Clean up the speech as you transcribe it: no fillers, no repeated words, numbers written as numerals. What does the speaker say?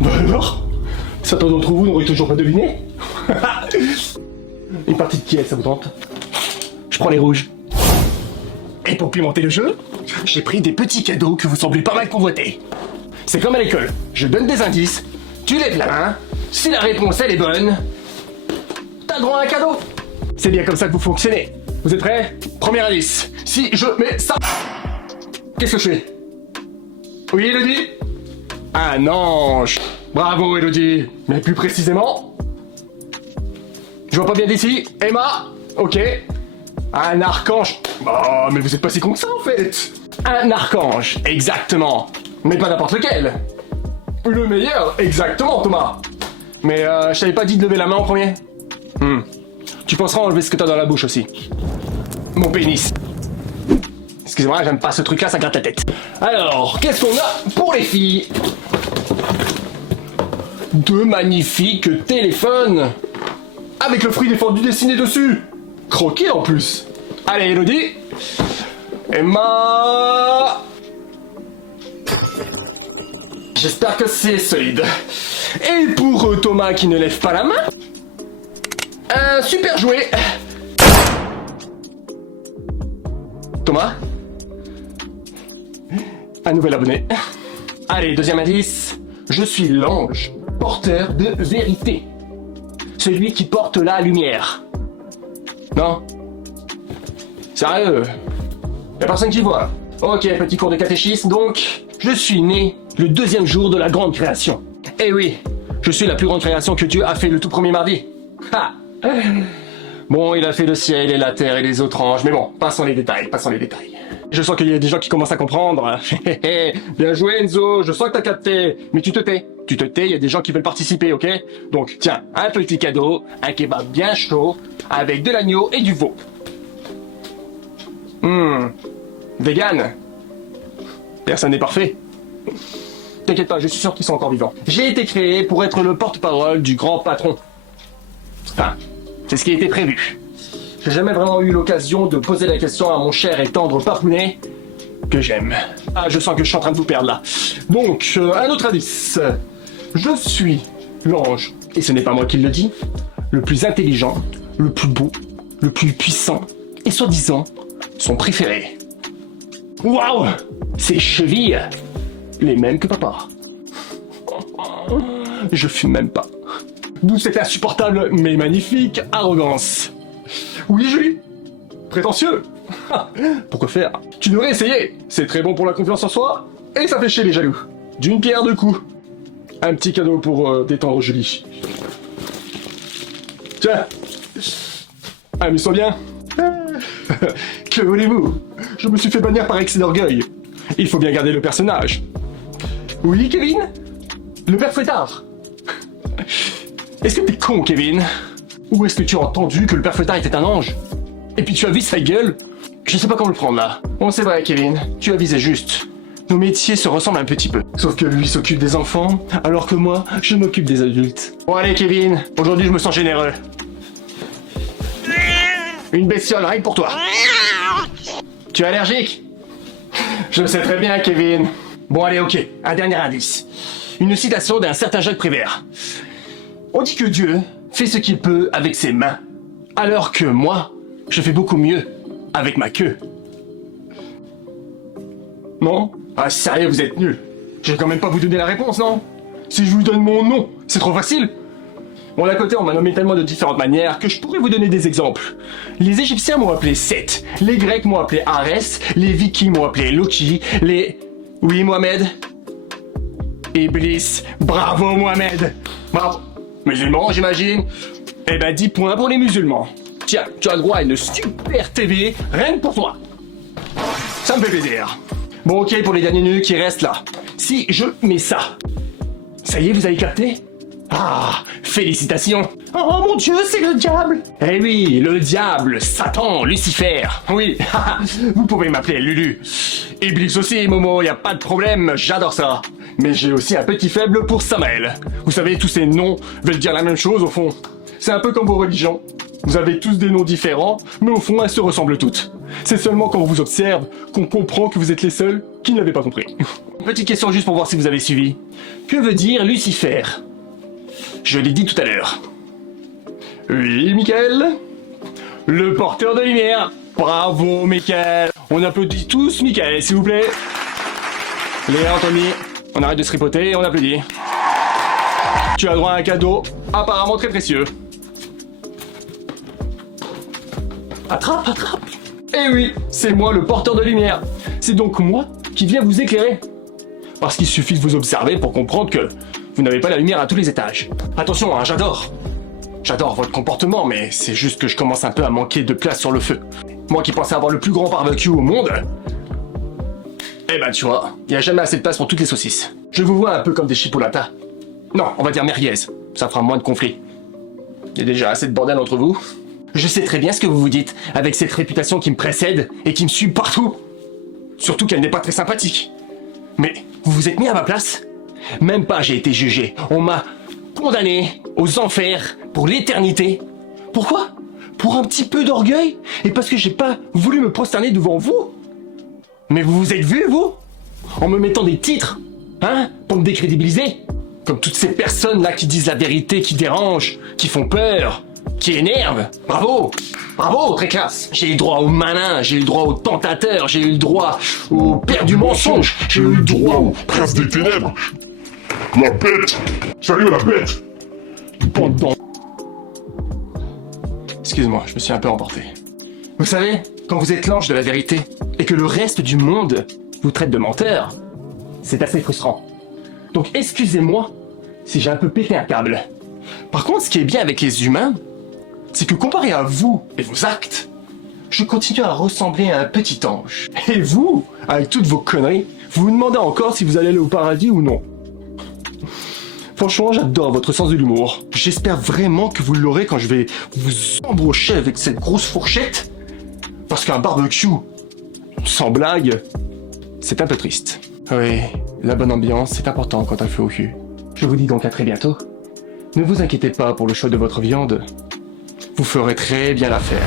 Bah alors? Certains d'entre vous n'auraient toujours pas deviné? Une partie de qui ça vous tente? Je prends les rouges. Et pour pimenter le jeu, j'ai pris des petits cadeaux que vous semblez pas mal convoiter. C'est comme à l'école, je donne des indices, tu lèves la main, si la réponse elle est bonne, t'as droit à un cadeau. C'est bien comme ça que vous fonctionnez. Vous êtes prêts? Premier indice, si je mets ça... Qu'est-ce que je fais? Oui, Elodie? Un ange. Bravo, Elodie. Mais plus précisément? Je vois pas bien d'ici. Emma? Ok. Un archange. Oh, mais vous êtes pas si con que ça, en fait. Un archange, exactement. Mais pas n'importe lequel. Le meilleur, exactement, Thomas. Mais je t'avais pas dit de lever la main en premier? Tu penseras enlever ce que t'as dans la bouche aussi. Mon pénis. Excusez-moi, j'aime pas ce truc-là, ça gratte la tête. Alors, qu'est-ce qu'on a pour les filles? Deux magnifiques téléphones. Avec le fruit défendu dessiné dessus. Croqué en plus. Allez, Elodie. Emma. J'espère que c'est solide. Et pour Thomas qui ne lève pas la main, un super jouet. Thomas? Un nouvel abonné. Allez, deuxième indice. Je suis l'ange, porteur de vérité. Celui qui porte la lumière. Non? Sérieux? Y'a personne qui voit. Ok, petit cours de catéchisme, donc, je suis né le deuxième jour de la grande création. Eh oui, je suis la plus grande création que Dieu a fait le tout premier mardi. Ha! Bon, il a fait le ciel et la terre et les autres anges, mais bon, passons les détails. Je sens qu'il y a des gens qui commencent à comprendre. Bien joué Enzo, je sens que t'as capté. Mais tu te tais, il y a des gens qui veulent participer, ok? Donc tiens, un petit cadeau, un kebab bien chaud, avec de l'agneau et du veau. Vegan. Personne n'est parfait. T'inquiète pas, je suis sûr qu'ils sont encore vivants. J'ai été créé pour être le porte-parole du grand patron. Enfin, c'est ce qui était prévu. J'ai jamais vraiment eu l'occasion de poser la question à mon cher et tendre papounet que j'aime. Ah, je sens que je suis en train de vous perdre là. Donc, un autre indice. Je suis l'ange, et ce n'est pas moi qui le dis, le plus intelligent, le plus beau, le plus puissant, et soi-disant, son préféré. Waouh! Ses chevilles, les mêmes que papa. Je fume même pas. D'où cette insupportable mais magnifique arrogance. Oui, Julie. Prétentieux. Pourquoi faire? Tu devrais essayer. C'est très bon pour la confiance en soi et ça fait chier les jaloux. D'une pierre deux coups. Un petit cadeau pour détendre Julie. Tiens. Amuse-toi bien. Que voulez-vous? Je me suis fait bannir par excès d'orgueil. Il faut bien garder le personnage. Oui, Kevin? Le père Fouettard. Est-ce que t'es con, Kevin? Ou est-ce que tu as entendu que le père Fouettard était un ange? Et puis tu as vu sa gueule? Je sais pas comment le prendre là. Bon, c'est vrai, Kevin, tu as visé juste. Nos métiers se ressemblent un petit peu. Sauf que lui s'occupe des enfants, alors que moi, je m'occupe des adultes. Bon allez, Kevin, aujourd'hui je me sens généreux. Une bestiole, rien que pour toi. Tu es allergique? Je sais très bien, Kevin. Bon allez, ok, un dernier indice. Une citation d'un certain Jacques Prévert. On dit que Dieu fait ce qu'il peut avec ses mains, alors que moi, je fais beaucoup mieux avec ma queue. Non? Ah sérieux, vous êtes nuls. Je vais quand même pas vous donner la réponse, non? Si je vous donne mon nom, c'est trop facile. Bon, d'un côté, on m'a nommé tellement de différentes manières que je pourrais vous donner des exemples. Les Égyptiens m'ont appelé Seth, les Grecs m'ont appelé Arès, les Vikings m'ont appelé Loki, les... Oui, Mohamed? Iblis, bravo Mohamed. Bravo. Musulmans, j'imagine? Eh ben, 10 points pour les musulmans. Tiens, tu as le droit à une super TV, rien que pour toi. Ça me fait plaisir. Bon, ok, pour les derniers nœuds qui restent là. Si je mets ça. Ça y est, vous avez capté? Ah, félicitations. Oh mon Dieu, c'est le diable. Eh oui, le diable, Satan, Lucifer. Oui, vous pouvez m'appeler Lulu. Iblis aussi, Momo, y a pas de problème, j'adore ça. Mais j'ai aussi un petit faible pour Samael. Vous savez, tous ces noms veulent dire la même chose au fond. C'est un peu comme vos religions. Vous avez tous des noms différents, mais au fond, elles se ressemblent toutes. C'est seulement quand on vous observe qu'on comprend que vous êtes les seuls qui ne l'avaient pas compris. Petite question juste pour voir si vous avez suivi. Que veut dire Lucifer? Je l'ai dit tout à l'heure. Oui, Michael? Le porteur de lumière. Bravo, Michael. On applaudit tous Michael, s'il vous plaît. Léa, Anthony, on arrête de se tripoter et on applaudit. Tu as droit à un cadeau apparemment très précieux. Attrape, attrape. Eh oui, c'est moi le porteur de lumière. C'est donc moi qui viens vous éclairer. Parce qu'il suffit de vous observer pour comprendre que vous n'avez pas la lumière à tous les étages. Attention, hein, j'adore. J'adore votre comportement, mais c'est juste que je commence un peu à manquer de place sur le feu. Moi qui pensais avoir le plus grand barbecue au monde, eh ben tu vois, il n'y a jamais assez de place pour toutes les saucisses. Je vous vois un peu comme des chipolatas. Non, on va dire merguez, ça fera moins de conflits. Il y a déjà assez de bordel entre vous. Je sais très bien ce que vous vous dites, avec cette réputation qui me précède et qui me suit partout. Surtout qu'elle n'est pas très sympathique. Mais vous vous êtes mis à ma place? Même pas j'ai été jugé, on m'a condamné aux enfers pour l'éternité. Pourquoi? Pour un petit peu d'orgueil? Et parce que j'ai pas voulu me prosterner devant vous? Mais vous vous êtes vu, vous? En me mettant des titres, hein? Pour me décrédibiliser? Comme toutes ces personnes-là qui disent la vérité, qui dérangent, qui font peur, qui énervent. Bravo! Bravo, très classe! J'ai eu le droit au malin, j'ai eu le droit au tentateur, j'ai eu le droit au père du mensonge, j'ai eu le droit au Prince des ténèbres. La bête. Salut la bête. pendant... Excuse-moi, je me suis un peu emporté. Vous savez, quand vous êtes l'ange de la vérité, et que le reste du monde vous traite de menteur, c'est assez frustrant. Donc excusez-moi si j'ai un peu pété un câble. Par contre, ce qui est bien avec les humains, c'est que comparé à vous et vos actes, je continue à ressembler à un petit ange. Et vous, avec toutes vos conneries, vous vous demandez encore si vous allez aller au paradis ou non. Franchement, j'adore votre sens de l'humour. J'espère vraiment que vous l'aurez quand je vais vous embrocher avec cette grosse fourchette. Parce qu'un barbecue, sans blague, c'est un peu triste. Oui, la bonne ambiance, c'est important quand un feu au cul. Je vous dis donc à très bientôt. Ne vous inquiétez pas pour le choix de votre viande. Vous ferez très bien l'affaire.